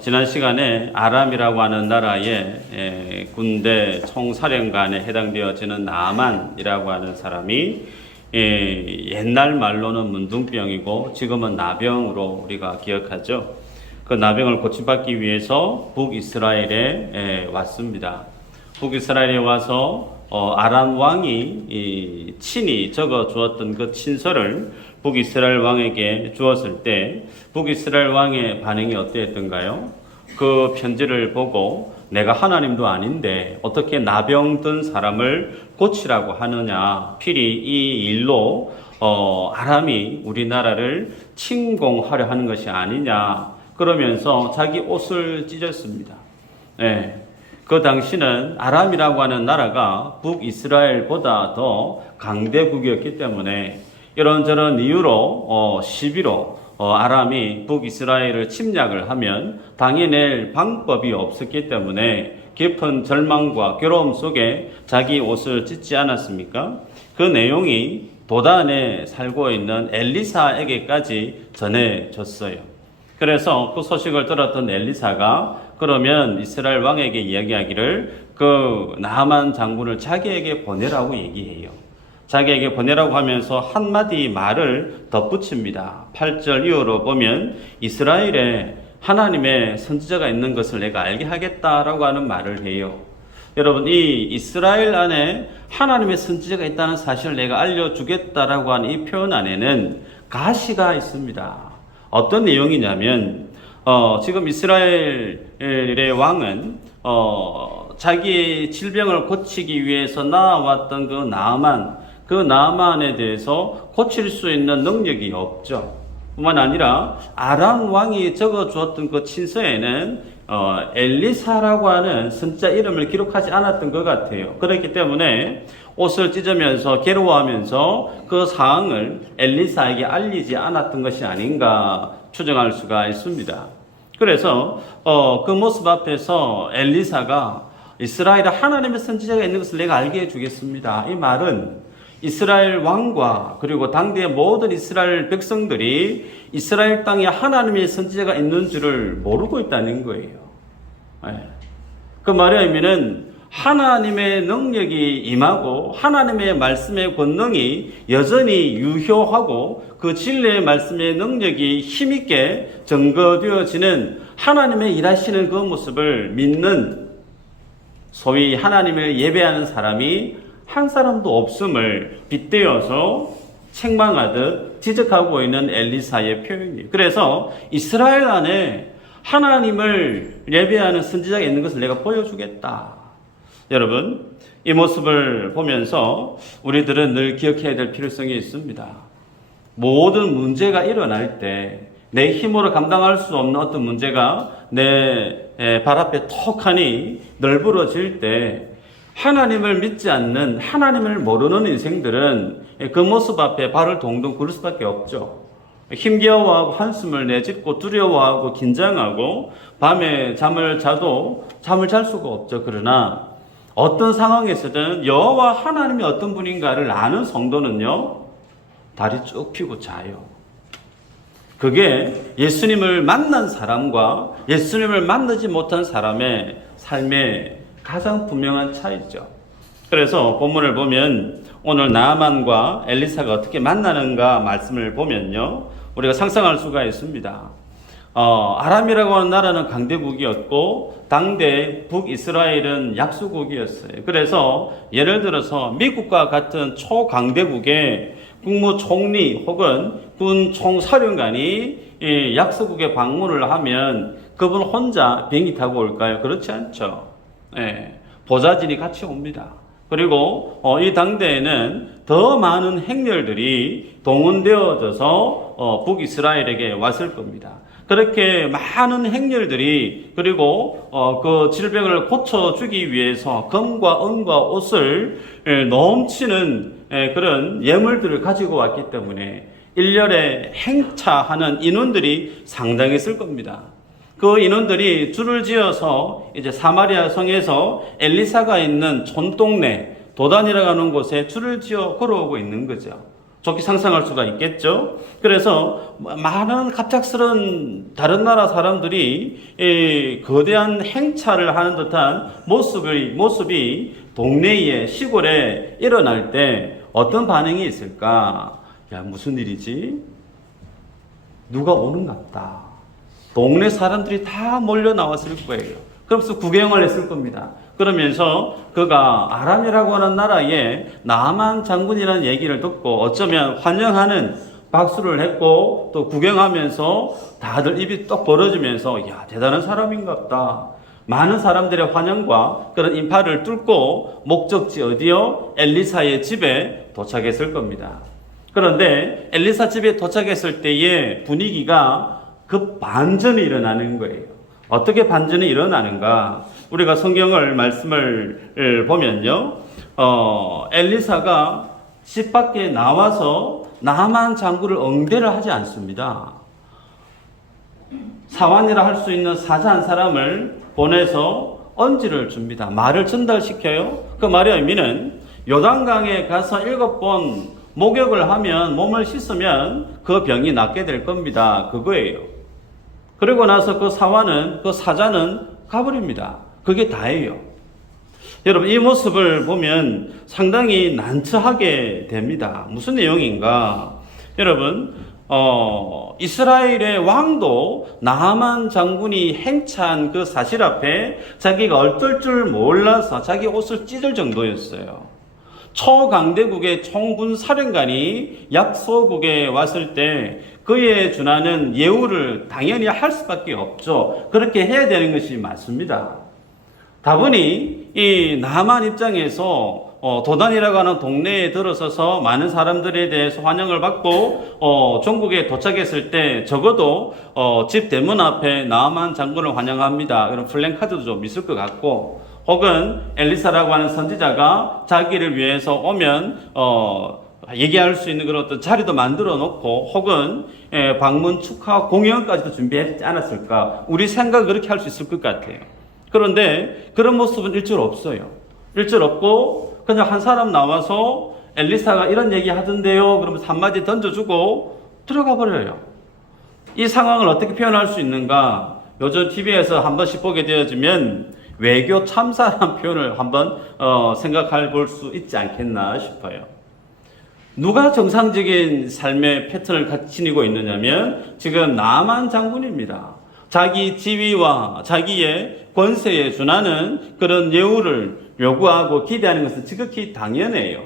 지난 시간에 아람이라고 하는 나라의 군대 총사령관에 해당되어지는 나만이라고 하는 사람이 옛날 말로는 문둥병이고 지금은 나병으로 우리가 기억하죠. 그 나병을 고침받기 위해서 북이스라엘에 왔습니다. 북이스라엘에 와서 아람 왕이 친히 적어 주었던 그 친서를 북이스라엘 왕에게 주었을 때 북이스라엘 왕의 반응이 어땠던가요? 그 편지를 보고 내가 하나님도 아닌데 어떻게 나병 든 사람을 고치라고 하느냐, 필히 이 일로 아람이 우리나라를 침공하려 하는 것이 아니냐, 그러면서 자기 옷을 찢었습니다. 그 당시는 아람이라고 하는 나라가 북이스라엘보다 더 강대국이었기 때문에 이런저런 이유로 시비로 아람이 북이스라엘을 침략을 하면 당해낼 방법이 없었기 때문에 깊은 절망과 괴로움 속에 자기 옷을 찢지 않았습니까? 그 내용이 도단에 살고 있는 엘리사에게까지 전해졌어요. 그래서 그 소식을 들었던 엘리사가 그러면 이스라엘 왕에게 이야기하기를 그 나만 장군을 자기에게 보내라고 얘기해요. 자기에게 보내라고 하면서 한마디 말을 덧붙입니다. 8절 이후로 보면 이스라엘에 하나님의 선지자가 있는 것을 내가 알게 하겠다라고 하는 말을 해요. 여러분, 이 이스라엘 안에 하나님의 선지자가 있다는 사실을 내가 알려주겠다라고 하는 이 표현 안에는 가시가 있습니다. 어떤 내용이냐면 지금 이스라엘의 왕은 자기의 질병을 고치기 위해서 나아왔던 그 나만에 대해서 고칠 수 있는 능력이 없죠. 뿐만 아니라 아람 왕이 적어주었던 그 친서에는 엘리사라고 하는 선지자 이름을 기록하지 않았던 것 같아요. 그렇기 때문에 옷을 찢으면서 괴로워하면서 그 사항을 엘리사에게 알리지 않았던 것이 아닌가 추정할 수가 있습니다. 그래서 그 모습 앞에서 엘리사가 이스라엘에 하나님의 선지자가 있는 것을 내가 알게 해주겠습니다. 이 말은 이스라엘 왕과 그리고 당대의 모든 이스라엘 백성들이 이스라엘 땅에 하나님의 선지자가 있는 줄을 모르고 있다는 거예요. 그 말의 의미는 하나님의 능력이 임하고 하나님의 말씀의 권능이 여전히 유효하고 그 진리의 말씀의 능력이 힘있게 증거되어지는 하나님의 일하시는 그 모습을 믿는 소위 하나님을 예배하는 사람이 한 사람도 없음을 빗대어서 책망하듯 지적하고 있는 엘리사의 표현이에요. 그래서 이스라엘 안에 하나님을 예배하는 선지자가 있는 것을 내가 보여주겠다. 여러분, 이 모습을 보면서 우리들은 늘 기억해야 될 필요성이 있습니다. 모든 문제가 일어날 때 내 힘으로 감당할 수 없는 어떤 문제가 내 발 앞에 턱하니 널브러질 때 하나님을 믿지 않는, 하나님을 모르는 인생들은 그 모습 앞에 발을 동동 구를 수밖에 없죠. 힘겨워하고 한숨을 내짓고 두려워하고 긴장하고 밤에 잠을 자도 잠을 잘 수가 없죠. 그러나 어떤 상황에서든 여호와 하나님이 어떤 분인가를 아는 성도는요, 다리 쭉 펴고 자요. 그게 예수님을 만난 사람과 예수님을 만나지 못한 사람의 삶의 가장 분명한 차이죠. 그래서 본문을 보면 오늘 나만과 엘리사가 어떻게 만나는가 말씀을 보면요, 우리가 상상할 수가 있습니다. 아람이라고 하는 나라는 강대국이었고 당대 북이스라엘은 약소국이었어요. 그래서 예를 들어서 미국과 같은 초강대국의 국무총리 혹은 군 총사령관이 약소국에 방문을 하면 그분 혼자 비행기 타고 올까요? 그렇지 않죠. 보좌진이 같이 옵니다. 그리고 이 당대에는 더 많은 행렬들이 동원되어져서 북이스라엘에게 왔을 겁니다. 그렇게 많은 행렬들이 그리고 그 질병을 고쳐주기 위해서 금과 은과 옷을 넘치는 그런 예물들을 가지고 왔기 때문에 일렬에 행차하는 인원들이 상당했을 겁니다. 그 인원들이 줄을 지어서 이제 사마리아 성에서 엘리사가 있는 촌동네 도단이라고 하는 곳에 줄을 지어 걸어오고 있는 거죠. 좋게 상상할 수가 있겠죠. 그래서 많은 갑작스런 다른 나라 사람들이 거대한 행차를 하는 듯한 모습이 동네에 시골에 일어날 때 어떤 반응이 있을까? 야, 무슨 일이지? 누가 오는갑다. 동네 사람들이 다 몰려 나왔을 거예요. 그러면서 구경을 했을 겁니다. 그러면서 그가 아람이라고 하는 나라의 나만 장군이라는 얘기를 듣고 어쩌면 환영하는 박수를 했고 또 구경하면서 다들 입이 떡 벌어지면서 야, 대단한 사람인갑다. 많은 사람들의 환영과 그런 인파를 뚫고 목적지 어디요? 엘리사의 집에 도착했을 겁니다. 그런데 엘리사 집에 도착했을 때의 분위기가 급 반전이 일어나는 거예요. 어떻게 반전이 일어나는가? 우리가 성경을 말씀을 보면요. 엘리사가 집 밖에 나와서 나만 장군을 응대를 하지 않습니다. 사환이라 할 수 있는 사자 한 사람을 보내서 언지를 줍니다. 말을 전달시켜요. 그 말의 의미는 요단강에 가서 7번 목욕을 하면 몸을 씻으면 그 병이 낫게 될 겁니다. 그거예요. 그리고 나서 그 사자는 가버립니다. 그게 다예요. 여러분, 이 모습을 보면 상당히 난처하게 됩니다. 무슨 내용인가? 여러분, 이스라엘의 왕도 나하만 장군이 행차한 그 사실 앞에 자기가 어떨 줄 몰라서 자기 옷을 찢을 정도였어요. 초강대국의 총군 사령관이 약소국에 왔을 때 그에 준하는 예우를 당연히 할 수밖에 없죠. 그렇게 해야 되는 것이 맞습니다. 다분히 이 나만 입장에서 도단이라고 하는 동네에 들어서서 많은 사람들에 대해서 환영을 받고 종국에 도착했을 때 적어도 집 대문 앞에 나만 장군을 환영합니다. 그런 플랜카드도 좀 있을 것 같고, 혹은 엘리사라고 하는 선지자가 자기를 위해서 오면 얘기할 수 있는 그런 어떤 자리도 만들어 놓고, 혹은 방문 축하 공연까지도 준비했지 않았을까? 우리 생각은 그렇게 할 수 있을 것 같아요. 그런데 그런 모습은 일절 없어요. 일절 없고 그냥 한 사람 나와서 엘리사가 이런 얘기 하던데요, 그러면서 한마디 던져주고 들어가 버려요. 이 상황을 어떻게 표현할 수 있는가? 요즘 TV에서 한 번씩 보게 되어지면 외교 참사라는 표현을 한번 생각해 볼 수 있지 않겠나 싶어요. 누가 정상적인 삶의 패턴을 지니고 있느냐면 지금 나만 장군입니다. 자기 지위와 자기의 권세에 준하는 그런 예우를 요구하고 기대하는 것은 지극히 당연해요.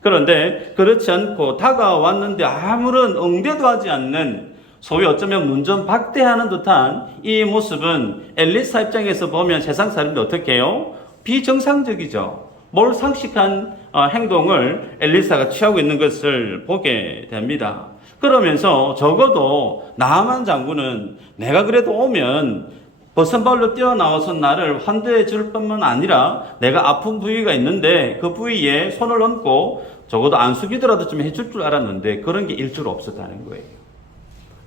그런데 그렇지 않고 다가왔는데 아무런 응대도 하지 않는, 소위 어쩌면 문전박대하는 듯한 이 모습은 엘리사 입장에서 보면 세상 사람들이 어떻게 해요? 비정상적이죠. 몰상식한 행동을 엘리사가 취하고 있는 것을 보게 됩니다. 그러면서 적어도 나하만 장군은 내가 그래도 오면 버선발로 뛰어나와서 나를 환대해 줄 뿐만 아니라 내가 아픈 부위가 있는데 그 부위에 손을 얹고 적어도 안수기더라도 좀 해줄 줄 알았는데 그런 게 일절 없었다는 거예요.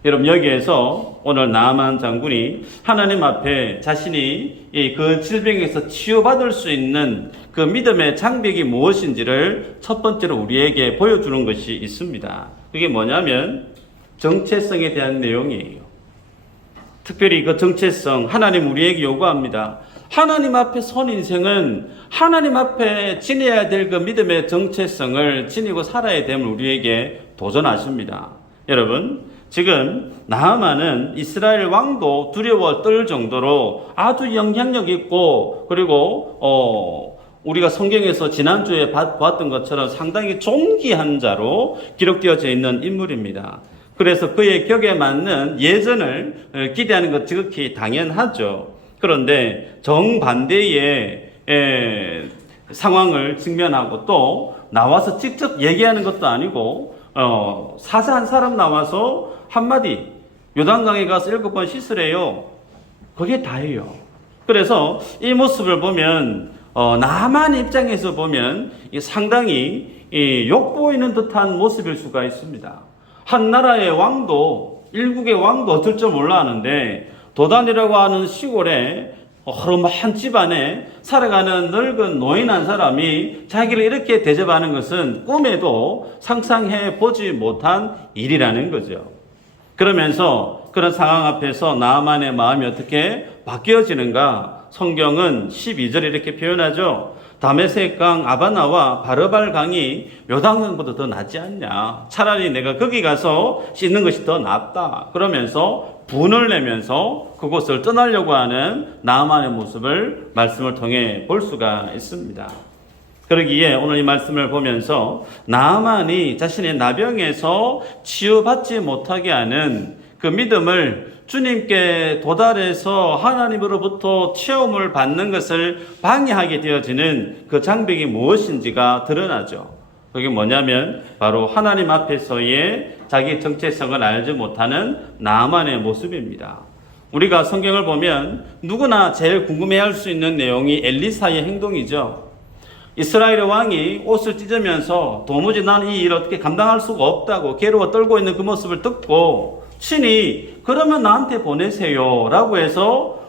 여러분, 여기에서 오늘 나하만 장군이 하나님 앞에 자신이 그 질병에서 치유받을 수 있는 그 믿음의 장벽이 무엇인지를 첫 번째로 우리에게 보여주는 것이 있습니다. 그게 뭐냐면 정체성에 대한 내용이에요. 특별히 그 정체성, 하나님 우리에게 요구합니다. 하나님 앞에 선 인생은 하나님 앞에 지내야 될 그 믿음의 정체성을 지니고 살아야 됨을 우리에게 도전하십니다. 여러분, 지금 나하만은 이스라엘 왕도 두려워 떨 정도로 아주 영향력 있고, 그리고 우리가 성경에서 지난주에 보았던 것처럼 상당히 존귀한 자로 기록되어져 있는 인물입니다. 그래서 그의 격에 맞는 예전을 기대하는 것 지극히 당연하죠. 그런데 정반대의 상황을 직면하고 또 나와서 직접 얘기하는 것도 아니고 사자 한 사람 나와서 한마디 요단강에 가서 7번 씻으래요. 그게 다예요. 그래서 이 모습을 보면 나만 입장에서 보면 상당히 욕보이는 듯한 모습일 수가 있습니다. 한 나라의 왕도, 일국의 왕도 어떨 줄 몰라 하는데 도단이라고 하는 시골에 허름한 집안에 살아가는 늙은 노인 한 사람이 자기를 이렇게 대접하는 것은 꿈에도 상상해 보지 못한 일이라는 거죠. 그러면서 그런 상황 앞에서 나아만의 마음이 어떻게 바뀌어지는가? 성경은 12절에 이렇게 표현하죠. 다메섹 강 아바나와 바르발 강이 요단강보다 더 낫지 않냐? 차라리 내가 거기 가서 씻는 것이 더 낫다. 그러면서 분을 내면서 그곳을 떠나려고 하는 나아만의 모습을 말씀을 통해 볼 수가 있습니다. 그러기에 오늘 이 말씀을 보면서 나아만이 자신의 나병에서 치유받지 못하게 하는 그 믿음을 주님께 도달해서 하나님으로부터 체험을 받는 것을 방해하게 되어지는 그 장벽이 무엇인지가 드러나죠. 그게 뭐냐면 바로 하나님 앞에서의 자기 정체성을 알지 못하는 나아만의 모습입니다. 우리가 성경을 보면 누구나 제일 궁금해할 수 있는 내용이 엘리사의 행동이죠. 이스라엘의 왕이 옷을 찢으면서 도무지 나는 이 일을 어떻게 감당할 수가 없다고 괴로워 떨고 있는 그 모습을 듣고 친히 그러면 나한테 보내세요 라고 해서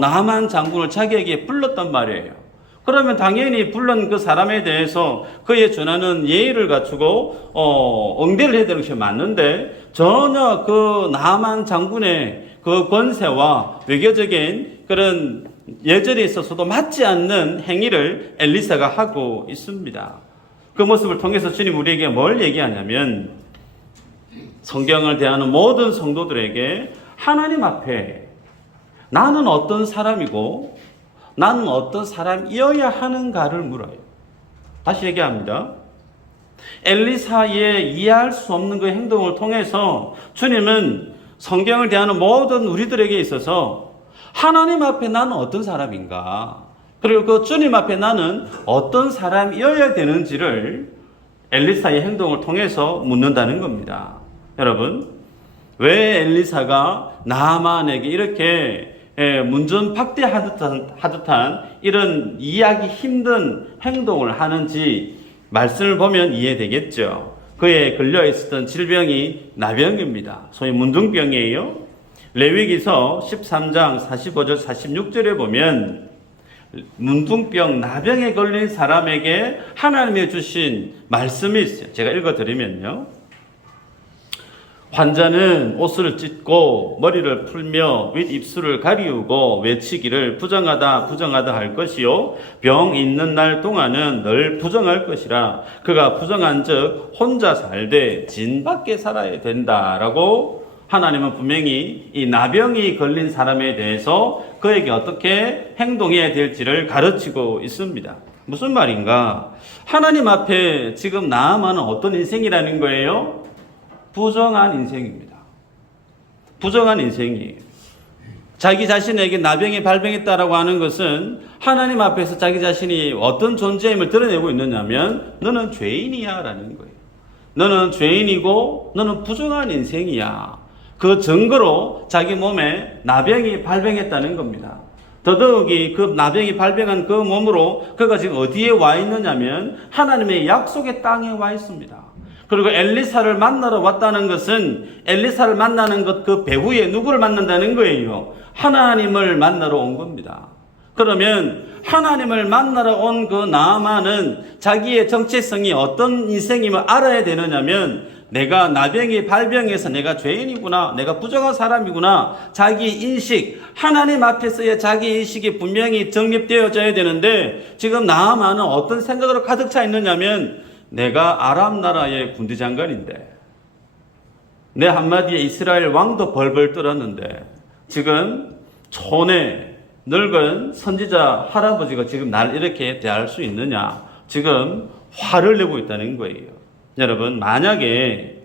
나만 장군을 자기에게 불렀단 말이에요. 그러면 당연히 불른 그 사람에 대해서 그에 준하는 예의를 갖추고 응대를 해야 되는 것이 맞는데 전혀 그 나만 장군의 그 권세와 외교적인 그런 예절에 있어서도 맞지 않는 행위를 엘리사가 하고 있습니다. 그 모습을 통해서 주님 우리에게 뭘 얘기하냐면 성경을 대하는 모든 성도들에게 하나님 앞에 나는 어떤 사람이고 나는 어떤 사람이어야 하는가를 물어요. 다시 얘기합니다. 엘리사의 이해할 수 없는 그 행동을 통해서 주님은 성경을 대하는 모든 우리들에게 있어서 하나님 앞에 나는 어떤 사람인가, 그리고 그 주님 앞에 나는 어떤 사람이어야 되는지를 엘리사의 행동을 통해서 묻는다는 겁니다. 여러분, 왜 엘리사가 나아만에게 이렇게 문전박대하듯한 이런 이해하기 힘든 행동을 하는지 말씀을 보면 이해되겠죠. 그에 걸려 있었던 질병이 나병입니다. 소위 문둥병이에요. 레위기서 13장 45절 46절에 보면 문둥병 나병에 걸린 사람에게 하나님이 주신 말씀이 있어요. 제가 읽어드리면요. 환자는 옷을 찢고 머리를 풀며 윗입술을 가리우고 외치기를 부정하다 부정하다 할 것이요 병 있는 날 동안은 늘 부정할 것이라 그가 부정한 즉 혼자 살되 진 밖에 살아야 된다라고 하나님은 분명히 이 나병이 걸린 사람에 대해서 그에게 어떻게 행동해야 될지를 가르치고 있습니다. 무슨 말인가? 하나님 앞에 지금 나아만은 어떤 인생이라는 거예요? 부정한 인생입니다. 부정한 인생이에요. 자기 자신에게 나병이 발병했다라고 하는 것은 하나님 앞에서 자기 자신이 어떤 존재임을 드러내고 있느냐면 너는 죄인이야 라는 거예요. 너는 죄인이고 너는 부정한 인생이야. 그 증거로 자기 몸에 나병이 발병했다는 겁니다. 더더욱이 그 나병이 발병한 그 몸으로 그가 지금 어디에 와 있느냐면 하나님의 약속의 땅에 와 있습니다. 그리고 엘리사를 만나러 왔다는 것은 엘리사를 만나는 것 그 배후에 누구를 만난다는 거예요? 하나님을 만나러 온 겁니다. 그러면 하나님을 만나러 온 그 나아만은 자기의 정체성이 어떤 인생임을 알아야 되느냐면 내가 나병이 발병해서 내가 죄인이구나, 내가 부정한 사람이구나, 자기 인식, 하나님 앞에서의 자기 인식이 분명히 정립되어져야 되는데 지금 나아만은 어떤 생각으로 가득 차 있느냐면 내가 아람 나라의 군대 장관인데 내 한마디에 이스라엘 왕도 벌벌 떨었는데 지금 촌에 늙은 선지자 할아버지가 지금 날 이렇게 대할 수 있느냐, 지금 화를 내고 있다는 거예요. 여러분, 만약에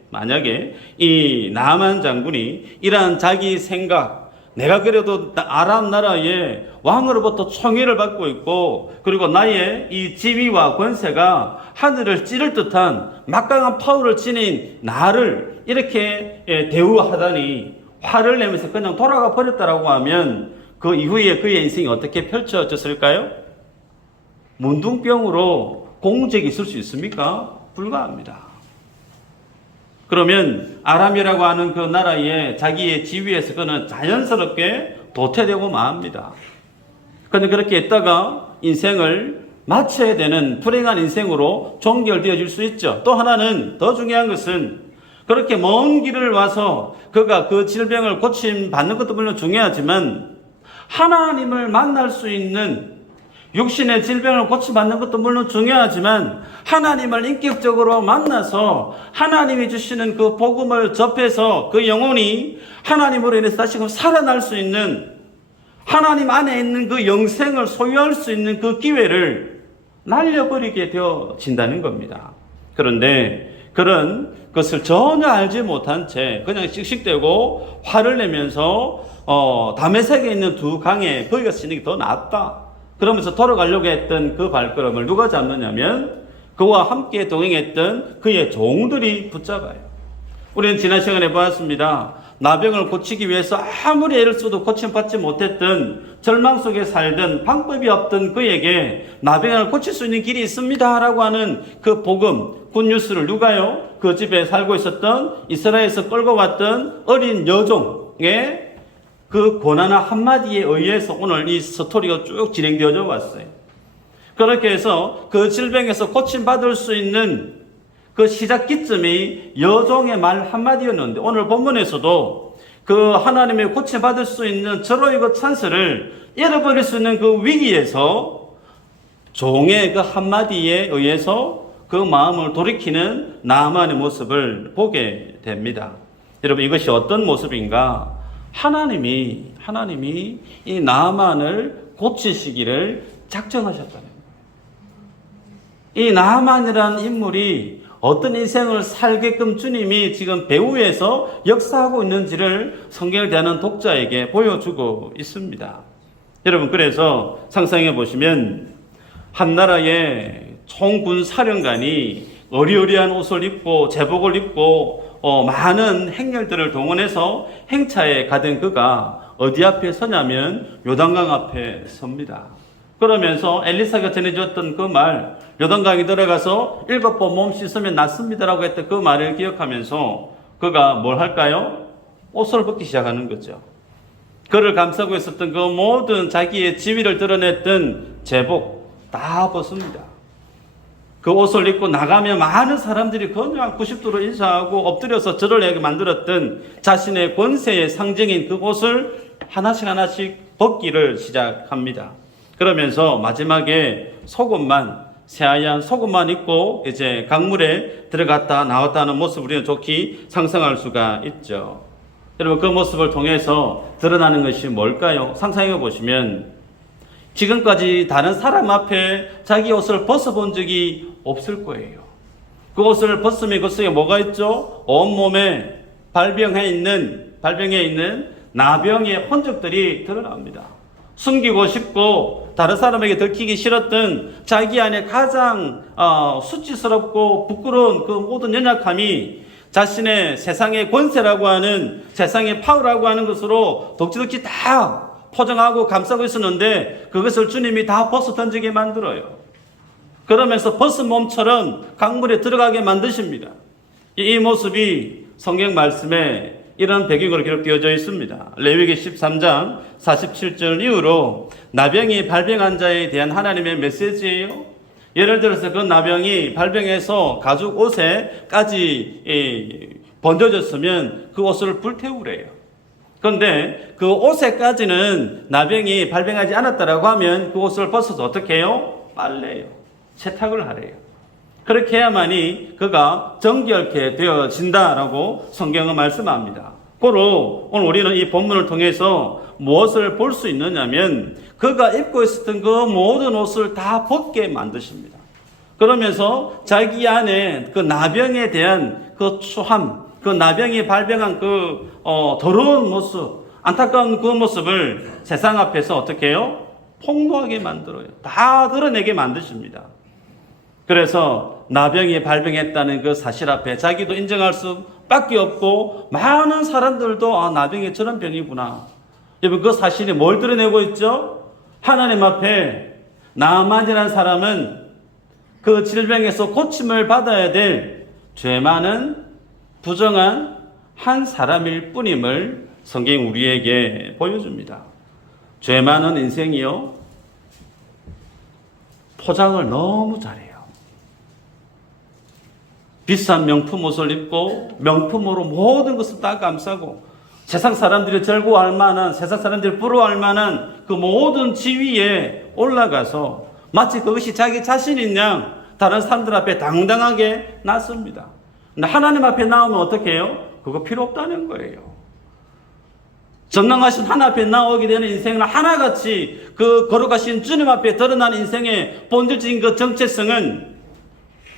이 나아만 장군이 이러한 자기 생각, 내가 그래도 아람 나라의 왕으로부터 총애를 받고 있고 그리고 나의 이 지위와 권세가 하늘을 찌를 듯한 막강한 파워를 지닌 나를 이렇게 대우하다니 화를 내면서 그냥 돌아가 버렸다라고 하면 그 이후에 그의 인생이 어떻게 펼쳐졌을까요? 문둥병으로 공적이 있을 수 있습니까? 불가합니다. 그러면 아람이라고 하는 그 나라의 자기의 지위에서 그는 자연스럽게 도태되고 맙니다. 그런데 그렇게 했다가 인생을 마쳐야 되는 불행한 인생으로 종결되어질 수 있죠. 또 하나는 더 중요한 것은 그렇게 먼 길을 와서 그가 그 질병을 고침받는 것도 물론 중요하지만 하나님을 만날 수 있는 육신의 질병을 고침받는 것도 물론 중요하지만 하나님을 인격적으로 만나서 하나님이 주시는 그 복음을 접해서 그 영혼이 하나님으로 인해서 다시금 살아날 수 있는 하나님 안에 있는 그 영생을 소유할 수 있는 그 기회를 날려버리게 되어진다는 겁니다. 그런데 그런 것을 전혀 알지 못한 채 그냥 씩씩대고 화를 내면서 다메섹에 있는 두 강에 거기가 쓰는 게 더 낫다 그러면서 돌아가려고 했던 그 발걸음을 누가 잡느냐면 그와 함께 동행했던 그의 종들이 붙잡아요. 우리는 지난 시간에 보았습니다. 나병을 고치기 위해서 아무리 애를 써도 고침받지 못했던 절망 속에 살던 방법이 없던 그에게 나병을 고칠 수 있는 길이 있습니다 라고 하는 그 복음, 굿뉴스를 누가요? 그 집에 살고 있었던 이스라엘에서 끌고 왔던 어린 여종의 그 고난한 한마디에 의해서 오늘 이 스토리가 쭉 진행되어져 왔어요. 그렇게 해서 그 질병에서 고침받을 수 있는 그 시작 기점이 여종의 말 한마디였는데 오늘 본문에서도 그 하나님의 고침받을 수 있는 절호의 그 찬스를 잃어버릴 수 있는 그 위기에서 종의 그 한마디에 의해서 그 마음을 돌이키는 나아만의 모습을 보게 됩니다. 여러분 이것이 어떤 모습인가? 하나님이 이 나아만을 고치시기를 작정하셨다는 거예요. 이 나아만이라는 인물이 어떤 인생을 살게끔 주님이 지금 배후에서 역사하고 있는지를 성경을 대하는 독자에게 보여주고 있습니다. 여러분 그래서 상상해 보시면 한 나라의 총군 사령관이 어리어리한 옷을 입고 제복을 입고 많은 행렬들을 동원해서 행차에 가던 그가 어디 앞에 서냐면 요단강 앞에 섭니다. 그러면서 엘리사가 전해줬던 그 말, 요단강에 들어가서 7번 몸 씻으면 낫습니다라고 했던 그 말을 기억하면서 그가 뭘 할까요? 옷을 벗기 시작하는 거죠. 그를 감싸고 있었던 그 모든 자기의 지위를 드러냈던 제복 다 벗습니다. 그 옷을 입고 나가면 많은 사람들이 그냥 90도로 인사하고 엎드려서 절을 하게 만들었던 자신의 권세의 상징인 그 옷을 하나씩 벗기를 시작합니다. 그러면서 마지막에 속옷만 새하얀 속옷만 입고 이제 강물에 들어갔다 나왔다는 모습을 우리는 좋게 상상할 수가 있죠. 여러분 그 모습을 통해서 드러나는 것이 뭘까요? 상상해 보시면 지금까지 다른 사람 앞에 자기 옷을 벗어본 적이 없을 거예요. 그 옷을 벗으면 그 속에 뭐가 있죠? 온몸에 발병해 있는 나병의 흔적들이 드러납니다. 숨기고 싶고 다른 사람에게 들키기 싫었던 자기 안에 가장 수치스럽고 부끄러운 그 모든 연약함이 자신의 세상의 권세라고 하는 세상의 파워라고 하는 것으로 덕지덕지 다 포장하고 감싸고 있었는데 그것을 주님이 다 벗어 던지게 만들어요. 그러면서 벗은 몸처럼 강물에 들어가게 만드십니다. 이 모습이 성경 말씀에 이런 배경으로 기록되어져 있습니다. 레위기 13장 47절 이후로 나병이 발병한 자에 대한 하나님의 메시지예요. 예를 들어서 그 나병이 발병해서 가죽 옷에까지 번져졌으면 그 옷을 불태우래요. 그런데 그 옷에까지는 나병이 발병하지 않았다라고 하면 그 옷을 벗어서 어떻게 해요? 빨래요. 세탁을 하래요. 그렇게 해야만이 그가 정결케 되어진다라고 성경은 말씀합니다. 고로 오늘 우리는 이 본문을 통해서 무엇을 볼 수 있느냐면 그가 입고 있었던 그 모든 옷을 다 벗게 만드십니다. 그러면서 자기 안에 그 나병에 대한 그 추함, 그 나병이 발병한 그 더러운 모습, 안타까운 그 모습을 세상 앞에서 어떻게 해요? 폭로하게 만들어요. 다 드러내게 만드십니다. 그래서 나병이 발병했다는 그 사실 앞에 자기도 인정할 수밖에 없고 많은 사람들도 나병이 저런 병이구나. 여러분 그 사실이 뭘 드러내고 있죠? 하나님 앞에 나만이라는 사람은 그 질병에서 고침을 받아야 될 죄 많은 부정한 한 사람일 뿐임을 성경이 우리에게 보여줍니다. 죄 많은 인생이요. 포장을 너무 잘해요. 비싼 명품 옷을 입고 명품으로 모든 것을 다 감싸고 세상 사람들이 즐거워할 만한, 세상 사람들이 부러워할 만한 그 모든 지위에 올라가서 마치 그것이 자기 자신인 양 다른 사람들 앞에 당당하게 나섭니다. 근데 하나님 앞에 나오면 어떻게 해요? 그거 필요 없다는 거예요. 전능하신 하나님 앞에 나오게 되는 인생은 하나같이 그 거룩하신 주님 앞에 드러나는 인생의 본질적인 그 정체성은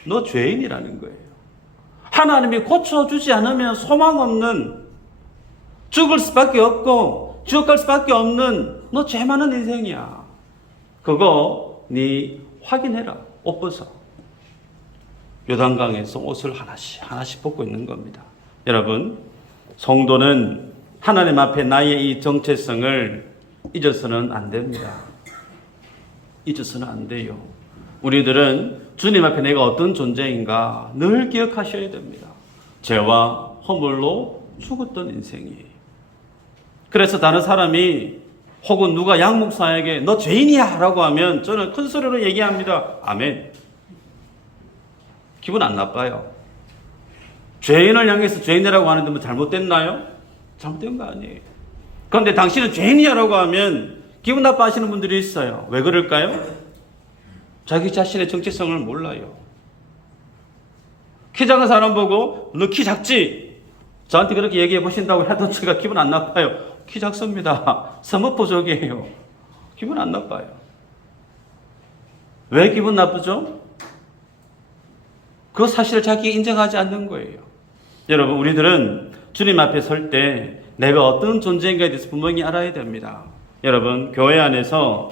너 죄인이라는 거예요. 하나님이 고쳐주지 않으면 소망 없는, 죽을 수밖에 없고 지옥 갈 수밖에 없는 너 죄 많은 인생이야. 그거 네 확인해라. 옷 벗어. 요단강에서 옷을 하나씩 벗고 있는 겁니다. 여러분, 성도는 하나님 앞에 나의 이 정체성을 잊어서는 안 됩니다. 잊어서는 안 돼요. 우리들은 주님 앞에 내가 어떤 존재인가 늘 기억하셔야 됩니다. 죄와 허물로 죽었던 인생이에요. 그래서 다른 사람이 혹은 누가 양 목사에게 너 죄인이야 라고 하면 저는 큰 소리로 얘기합니다. 아멘. 기분 안 나빠요. 죄인을 향해서 죄인이라고 하는데 뭐 잘못됐나요? 잘못된 거 아니에요. 그런데 당신은 죄인이야 라고 하면 기분 나빠하시는 분들이 있어요. 왜 그럴까요? 자기 자신의 정체성을 몰라요. 키 작은 사람 보고 너 키 작지? 저한테 그렇게 얘기해 보신다고 해도 제가 기분 안 나빠요. 키 작습니다. 서머포족이에요. 기분 안 나빠요. 왜 기분 나쁘죠? 그 사실을 자기 인정하지 않는 거예요. 여러분, 우리들은 주님 앞에 설 때 내가 어떤 존재인가에 대해서 분명히 알아야 됩니다. 여러분, 교회 안에서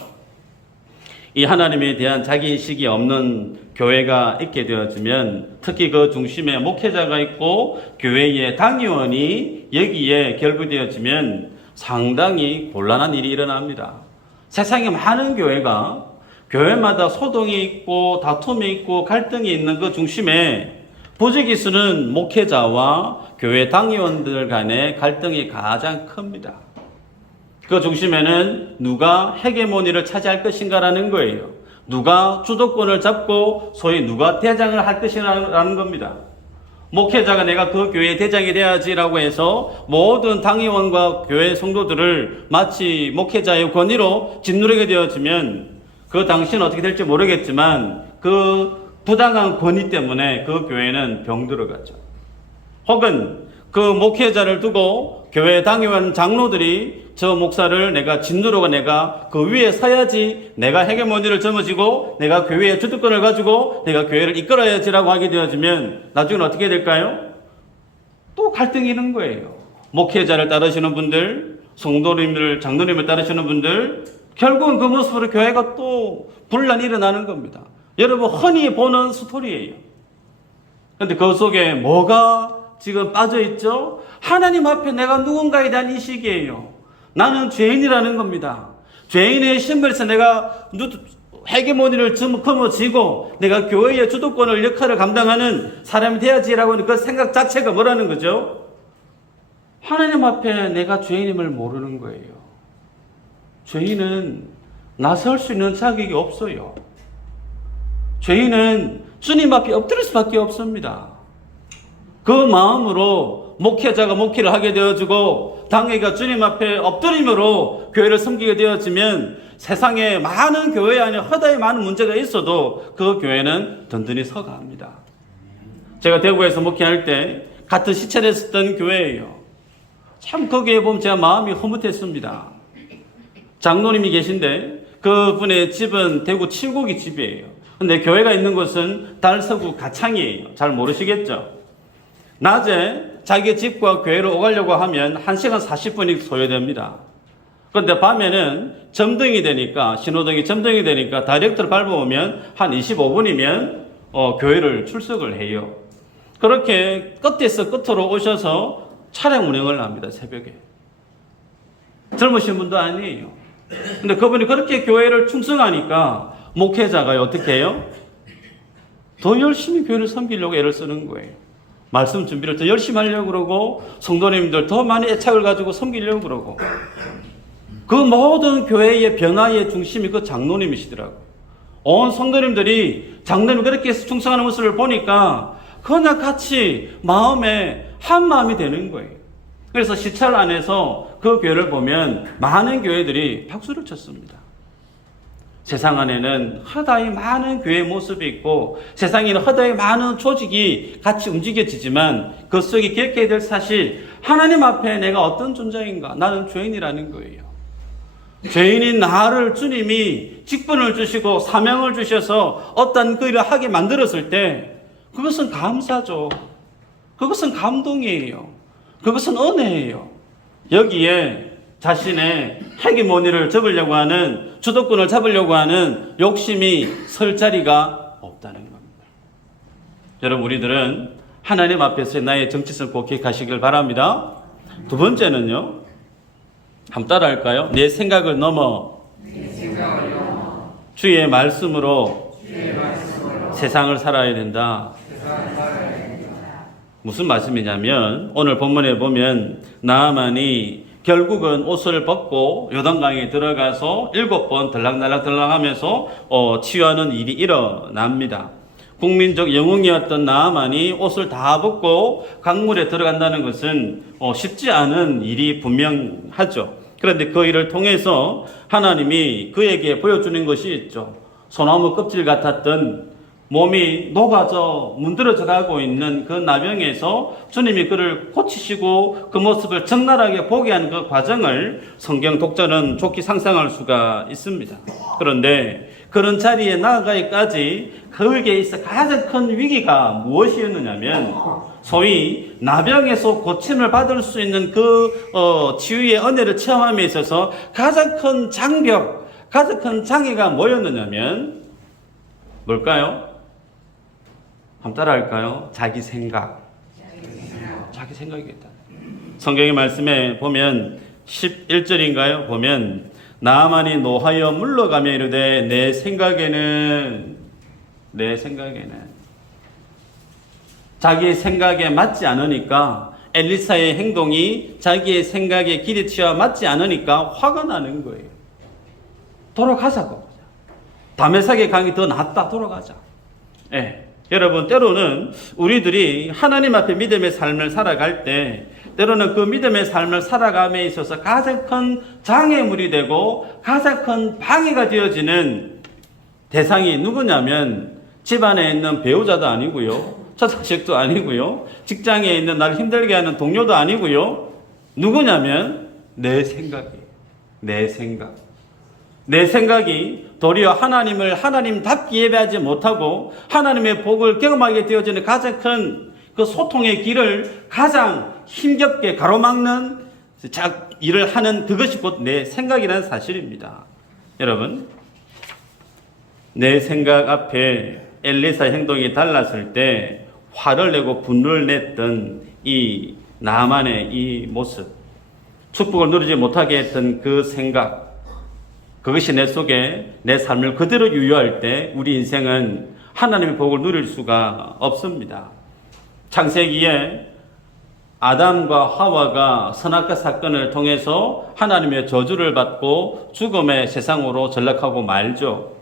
이 하나님에 대한 자기인식이 없는 교회가 있게 되어지면 특히 그 중심에 목회자가 있고 교회의 당의원이 여기에 결부되어지면 상당히 곤란한 일이 일어납니다. 세상에 많은 교회가 교회마다 소동이 있고 다툼이 있고 갈등이 있는 그 중심에 부지기수는 목회자와 교회 당의원들 간의 갈등이 가장 큽니다. 그 중심에는 누가 헤게모니를 차지할 것인가라는 거예요. 누가 주도권을 잡고 소위 누가 대장을 할 것이라는 겁니다. 목회자가 내가 그 교회의 대장이 돼야지라고 해서 모든 당의원과 교회 성도들을 마치 목회자의 권위로 짓누르게 되어지면 그 당시는 어떻게 될지 모르겠지만 그 부당한 권위 때문에 그 교회는 병들어가죠. 혹은 그 목회자를 두고 교회 당의원 장로들이 저 목사를 내가 짓누르고 내가 그 위에 서야지, 내가 헤게모니를 짊어지고 내가 교회의 주도권을 가지고 내가 교회를 이끌어야지라고 하게 되어지면 나중에는 어떻게 될까요? 또 갈등이 있는 거예요. 목회자를 따르시는 분들, 성도님들, 장로님을 따르시는 분들, 결국은 그 모습으로 교회가 또 분란이 일어나는 겁니다. 여러분 흔히 보는 스토리예요. 그런데 그 속에 뭐가 지금 빠져있죠? 하나님 앞에 내가 누군가에 대한 인식이에요. 나는 죄인이라는 겁니다. 죄인의 신분에서 내가 헤게모니를 짊어지고 내가 교회의 주도권을 역할을 감당하는 사람이 돼야지라고 하는 그 생각 자체가 뭐라는 거죠? 하나님 앞에 내가 죄인임을 모르는 거예요. 죄인은 나설 수 있는 자격이 없어요. 죄인은 주님 앞에 엎드릴 수밖에 없습니다. 그 마음으로 목회자가 목회를 하게 되어지고 당회가 주님 앞에 엎드림으로 교회를 섬기게 되어지면 세상에 많은 교회 안에 허다히 많은 문제가 있어도 그 교회는 든든히 서갑니다. 제가 대구에서 목회할 때 같은 시체를 했었던 교회예요. 참 거기에 보면 제가 마음이 흐뭇했습니다. 장로님이 계신데 그분의 집은 대구 칠곡이 집이에요. 근데 교회가 있는 곳은 달서구 가창이에요. 잘 모르시겠죠? 낮에 자기 집과 교회를 오가려고 하면 1시간 40분이 소요됩니다. 그런데 밤에는 점등이 되니까, 신호등이 점등이 되니까 다이렉트를 밟아오면 한 25분이면 교회를 출석을 해요. 그렇게 끝에서 끝으로 오셔서 차량 운행을 합니다. 새벽에. 젊으신 분도 아니에요. 근데 그분이 그렇게 교회를 충성하니까 목회자가 어떻게 해요? 더 열심히 교회를 섬기려고 애를 쓰는 거예요. 말씀 준비를 더 열심히 하려고 그러고 성도님들 더 많이 애착을 가지고 섬기려고 그러고 그 모든 교회의 변화의 중심이 그 장로님이시더라고요. 온 성도님들이 장로님 그렇게 충성하는 모습을 보니까 그냥 같이 마음에 한 마음이 되는 거예요. 그래서 시찰 안에서 그 교회를 보면 많은 교회들이 박수를 쳤습니다. 세상 안에는 허다히 많은 교회의 모습이 있고 세상에는 허다히 많은 조직이 같이 움직여지지만 그 속에 기억해야 될 사실, 하나님 앞에 내가 어떤 존재인가? 나는 죄인이라는 거예요. 죄인인 나를 주님이 직분을 주시고 사명을 주셔서 어떤 그 일을 하게 만들었을 때 그것은 감사죠. 그것은 감동이에요. 그것은 은혜예요. 여기에 자신의 헤게모니를 잡으려고 하는, 주도권을 잡으려고 하는 욕심이 설 자리가 없다는 겁니다. 여러분, 우리들은 하나님 앞에서 나의 정체성을 꼭 기억하시길 바랍니다. 두 번째는요, 한번 따라 할까요? 내 생각을 넘어 주의 말씀으로 세상을 살아야 된다. 무슨 말씀이냐면 오늘 본문에 보면 나아만이 결국은 옷을 벗고 요단강에 들어가서 7번 들락날락하면서 치유하는 일이 일어납니다. 국민적 영웅이었던 나아만이 옷을 다 벗고 강물에 들어간다는 것은 쉽지 않은 일이 분명하죠. 그런데 그 일을 통해서 하나님이 그에게 보여주는 것이 있죠. 소나무 껍질 같았던 몸이 녹아져 문드러져 가고 있는 그 나병에서 주님이 그를 고치시고 그 모습을 적나라하게 보게 한 그 과정을 성경 독자는 좋게 상상할 수가 있습니다. 그런데 그런 자리에 나아가기까지 그에게 있어 가장 큰 위기가 무엇이었느냐면 소위 나병에서 고침을 받을 수 있는 그 치유의 은혜를 체험함에 있어서 가장 큰 장벽, 가장 큰 장애가 뭐였느냐면 뭘까요? 한번 따라 할까요? 자기 생각. 자기 생각이겠다. 성경의 말씀에 보면 11절인가요? 보면 나아만이 노하여 물러가며 이르되 내 생각에는 자기의 생각에 맞지 않으니까, 엘리사의 행동이 자기의 생각에 기대치와 맞지 않으니까 화가 나는 거예요. 돌아가자고. 다메섹의 강이 더 낫다. 돌아가자. 예. 여러분, 때로는 우리들이 하나님 앞에 믿음의 삶을 살아갈 때 때로는 그 믿음의 삶을 살아감에 있어서 가장 큰 장애물이 되고 가장 큰 방해가 되어지는 대상이 누구냐면 집안에 있는 배우자도 아니고요, 처자식도 아니고요, 직장에 있는 나를 힘들게 하는 동료도 아니고요, 누구냐면 내 생각이에요. 내 생각이 도리어 하나님을 하나님답게 예배하지 못하고 하나님의 복을 경험하게 되어지는 가장 큰 그 소통의 길을 가장 힘겹게 가로막는 일을 하는 그것이 곧 내 생각이라는 사실입니다. 여러분, 내 생각 앞에 엘리사의 행동이 달랐을 때 화를 내고 분노를 냈던 이 나만의 이 모습, 축복을 누리지 못하게 했던 그 생각, 그것이 내 속에 내 삶을 그대로 유효할 때 우리 인생은 하나님의 복을 누릴 수가 없습니다. 창세기에 아담과 하와가 선악과 사건을 통해서 하나님의 저주를 받고 죽음의 세상으로 전락하고 말죠.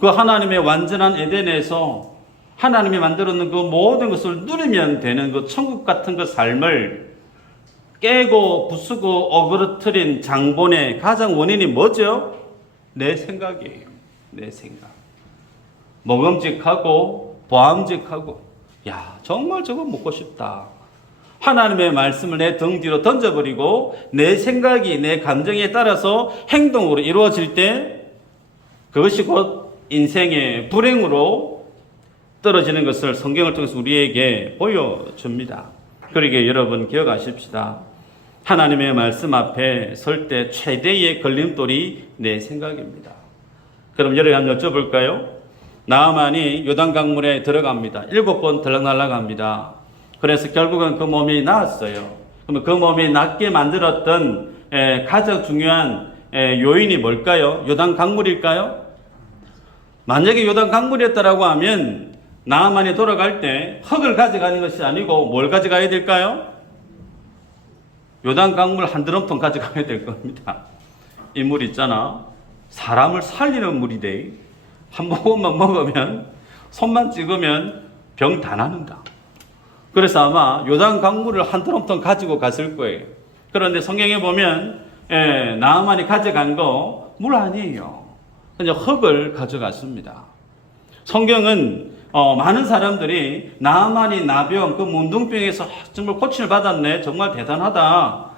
그 하나님의 완전한 에덴에서 하나님이 만들어놓은 그 모든 것을 누리면 되는 그 천국 같은 그 삶을 깨고 부수고 어그러뜨린 장본의 가장 원인이 뭐죠? 내 생각이에요. 내 생각. 먹음직하고 보암직하고, 야, 정말 저거 먹고 싶다. 하나님의 말씀을 내 등 뒤로 던져버리고 내 생각이 내 감정에 따라서 행동으로 이루어질 때 그것이 곧 인생의 불행으로 떨어지는 것을 성경을 통해서 우리에게 보여줍니다. 그러기에 여러분 기억하십시다. 하나님의 말씀 앞에 설 때 최대의 걸림돌이 내 생각입니다. 그럼 여러분 한번 여쭤볼까요? 나아만이 요단강물에 들어갑니다. 7번 들락날락합니다. 그래서 결국은 그 몸이 나았어요. 그러면 그 몸이 낫게 만들었던 가장 중요한 요인이 뭘까요? 요단강물일까요? 만약에 요단강물이었다라고 하면 나아만이 돌아갈 때 흙을 가져가는 것이 아니고 뭘 가져가야 될까요? 요단강물 한 드럼통 가져가야 될 겁니다. 이 물 있잖아, 사람을 살리는 물이 돼. 한 모금만 먹으면 손만 찍으면 병 다 나는다. 그래서 아마 요단 강물을 한 트럼통 가지고 갔을 거예요. 그런데 성경에 보면 나아만이 가져간 거 물 아니에요. 그냥 흙을 가져갔습니다. 성경은 많은 사람들이 나아만이 나병, 그 문둥병에서 정말 고침을 받았네, 정말 대단하다,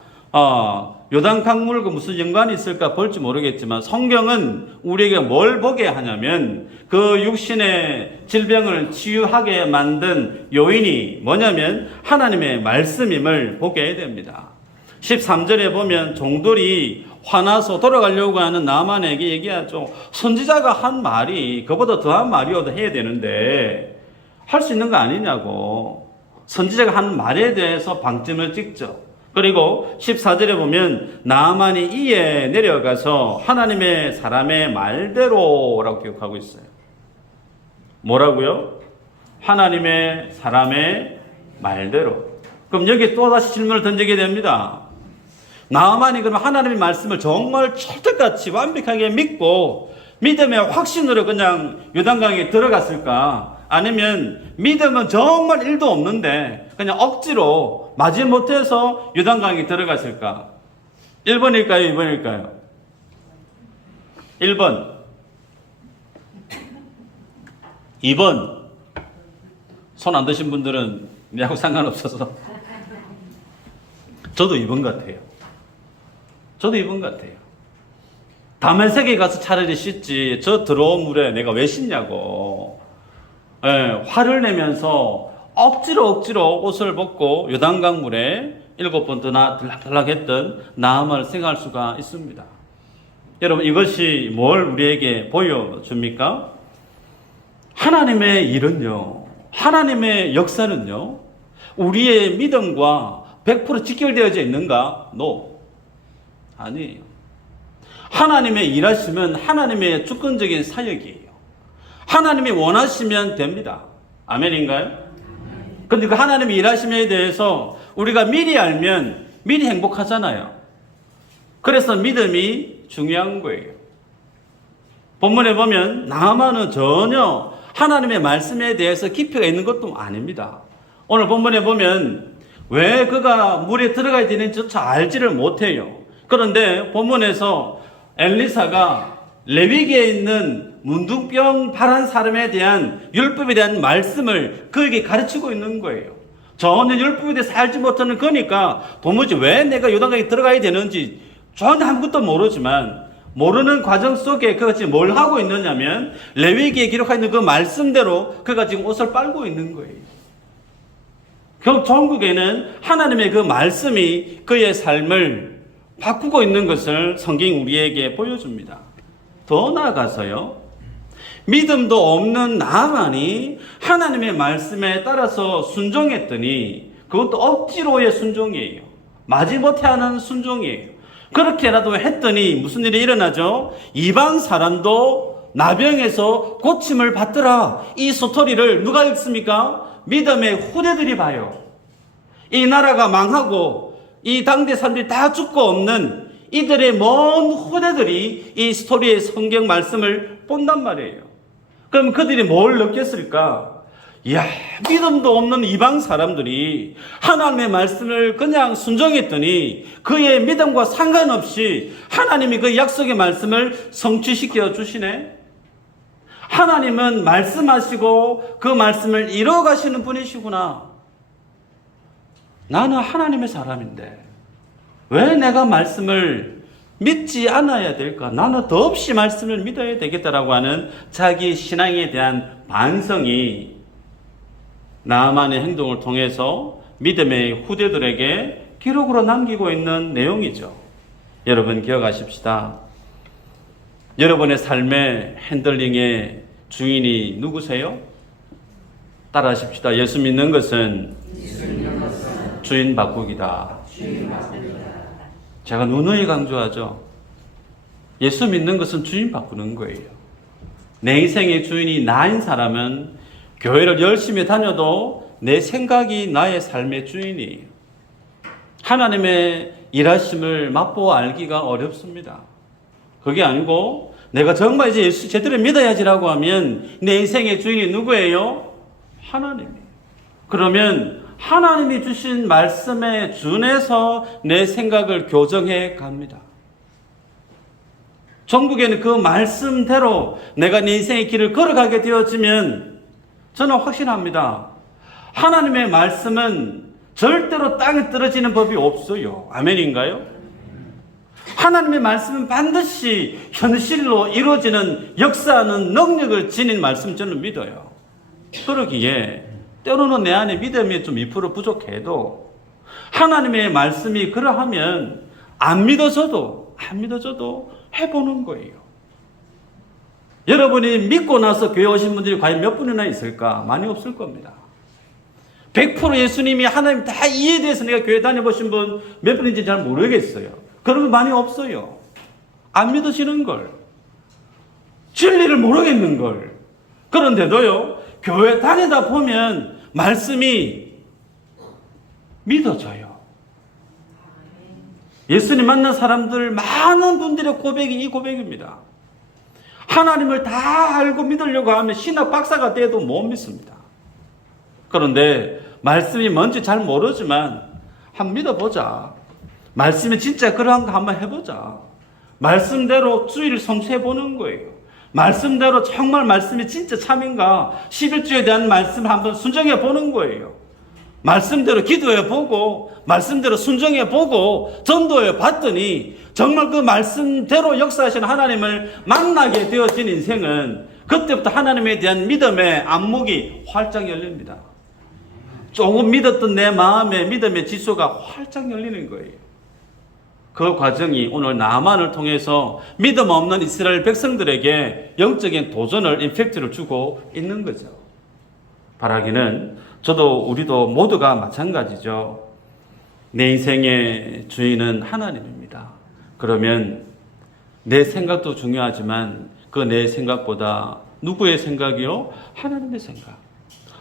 요단 강물과 무슨 연관이 있을까 볼지 모르겠지만, 성경은 우리에게 뭘 보게 하냐면 그 육신의 질병을 치유하게 만든 요인이 뭐냐면 하나님의 말씀임을 보게 됩니다. 13절에 보면 종들이 화나서 돌아가려고 하는 나만에게 얘기하죠. 선지자가 한 말이 그보다 더한 말이어도 해야 되는데 할 수 있는 거 아니냐고. 선지자가 한 말에 대해서 방점을 찍죠. 그리고 14절에 보면 나만이 이에 내려가서 하나님의 사람의 말대로라고 기록하고 있어요. 뭐라고요? 하나님의 사람의 말대로. 그럼 여기 또다시 질문을 던지게 됩니다. 나아만이 그러면 하나님의 말씀을 정말 철떡같이 완벽하게 믿고 믿음의 확신으로 그냥 요단강에 들어갔을까? 아니면 믿음은 정말 1도 없는데 그냥 억지로 마지못해서 요단강에 들어갔을까? 1번일까요? 2번일까요? 1번. 2번. 손 안 드신 분들은 내하고 상관없어서. 저도 2번 같아요. 저도 2번 같아요. 다메섹에 가서 차라리 씻지, 저 더러운 물에 내가 왜 씻냐고. 화를 내면서 억지로 옷을 벗고 요단강 물에 7번 들락들락 했던 나아만을 생각할 수가 있습니다. 여러분, 이것이 뭘 우리에게 보여줍니까? 하나님의 일은요, 하나님의 역사는요, 우리의 믿음과 100% 직결되어져 있는가? No. 아니에요. 하나님의 일하시면 하나님의 주권적인 사역이에요. 하나님이 원하시면 됩니다. 아멘인가요? 그런데 그 하나님의 일하심에 대해서 우리가 미리 알면 미리 행복하잖아요. 그래서 믿음이 중요한 거예요. 본문에 보면 나아만은 전혀 하나님의 말씀에 대해서 깊이가 있는 것도 아닙니다. 오늘 본문에 보면 왜 그가 물에 들어가야 되는지조차 알지를 못해요. 그런데 본문에서 엘리사가 레위기에 있는 문둥병 발한 사람에 대한 율법에 대한 말씀을 그에게 가르치고 있는 거예요. 전혀 율법에 대해서 알지 못하는 거니까 도무지 왜 내가 요단강에 들어가야 되는지 전혀 아무것도 모르지만, 모르는 과정 속에 그가 지금 뭘 하고 있느냐면 레위기에 기록하여 있는 그 말씀대로 그가 지금 옷을 빨고 있는 거예요. 결국 전국에는 하나님의 그 말씀이 그의 삶을 바꾸고 있는 것을 성경이 우리에게 보여줍니다. 더 나아가서요, 믿음도 없는 나아만이 하나님의 말씀에 따라서 순종했더니 그것도 억지로의 순종이에요. 마지못해 하는 순종이에요. 그렇게라도 했더니 무슨 일이 일어나죠? 이방 사람도 나병에서 고침을 받더라. 이 스토리를 누가 읽습니까? 믿음의 후대들이 봐요. 이 나라가 망하고 이 당대 사람들이 다 죽고 없는 이들의 먼 후대들이 이 스토리의 성경 말씀을 본단 말이에요. 그럼 그들이 뭘 느꼈을까? 이야, 믿음도 없는 이방 사람들이 하나님의 말씀을 그냥 순종했더니 그의 믿음과 상관없이 하나님이 그 약속의 말씀을 성취시켜 주시네. 하나님은 말씀하시고 그 말씀을 이루어 가시는 분이시구나. 나는 하나님의 사람인데 왜 내가 말씀을 믿지 않아야 될까? 나는 더없이 말씀을 믿어야 되겠다라고 하는 자기 신앙에 대한 반성이 나아만의 행동을 통해서 믿음의 후대들에게 기록으로 남기고 있는 내용이죠. 여러분 기억하십시다. 여러분의 삶의 핸들링의 주인이 누구세요? 따라하십시다. 예수 믿는 것은 주인 바꾸기다. 제가 누누이 강조하죠. 예수 믿는 것은 주인 바꾸는 거예요. 내 인생의 주인이 나인 사람은 교회를 열심히 다녀도 내 생각이 나의 삶의 주인이에요. 하나님의 일하심을 맛보아 알기가 어렵습니다. 그게 아니고 내가 정말 이제 예수 제대로 믿어야지라고 하면 내 인생의 주인이 누구예요? 하나님이에요. 그러면 하나님이 주신 말씀에 준해서 내 생각을 교정해 갑니다. 전국에는 그 말씀대로 내가 내 인생의 길을 걸어가게 되어지면 저는 확신합니다. 하나님의 말씀은 절대로 땅에 떨어지는 법이 없어요. 아멘인가요? 하나님의 말씀은 반드시 현실로 이루어지는 역사하는 능력을 지닌 말씀 저는 믿어요. 그러기에 때로는 내 안에 믿음이 좀 2% 부족해도 하나님의 말씀이 그러하면 안 믿어져도 해보는 거예요. 여러분이 믿고 나서 교회 오신 분들이 과연 몇 분이나 있을까? 많이 없을 겁니다. 100% 예수님이 하나님 다 이해돼서 내가 교회 다녀보신 분 몇 분인지 잘 모르겠어요. 그런 분 많이 없어요. 안 믿으시는 걸. 진리를 모르겠는 걸. 그런데도요, 교회 다니다 보면 말씀이 믿어져요. 예수님 만난 사람들 많은 분들의 고백이 이 고백입니다. 하나님을 다 알고 믿으려고 하면 신학 박사가 돼도 못 믿습니다. 그런데 말씀이 뭔지 잘 모르지만 한번 믿어보자. 말씀이 진짜 그러한가 한번 해보자. 말씀대로 주의를 성취해보는 거예요. 말씀대로 정말 말씀이 진짜 참인가 11주에 대한 말씀을 한번 순정해보는 거예요. 말씀대로 기도해보고 말씀대로 순정해보고 전도해봤더니 정말 그 말씀대로 역사하시는 하나님을 만나게 되어진 인생은 그때부터 하나님에 대한 믿음의 안목이 활짝 열립니다. 조금 믿었던 내 마음의 믿음의 지수가 활짝 열리는 거예요. 그 과정이 오늘 나만을 통해서 믿음 없는 이스라엘 백성들에게 영적인 도전을, 임팩트를 주고 있는 거죠. 바라기는 저도 우리도 모두가 마찬가지죠. 내 인생의 주인은 하나님입니다. 그러면 내 생각도 중요하지만 그 내 생각보다 누구의 생각이요? 하나님의 생각.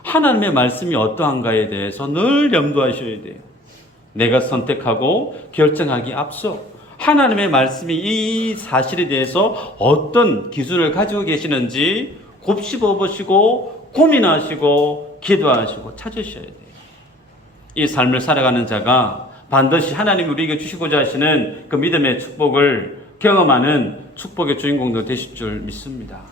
하나님의 말씀이 어떠한가에 대해서 늘 염두하셔야 돼요. 내가 선택하고 결정하기 앞서 하나님의 말씀이 이 사실에 대해서 어떤 기준을 가지고 계시는지 곱씹어 보시고 고민하시고 기도하시고 찾으셔야 돼요. 이 삶을 살아가는 자가 반드시 하나님이 우리에게 주시고자 하시는 그 믿음의 축복을 경험하는 축복의 주인공도 되실 줄 믿습니다.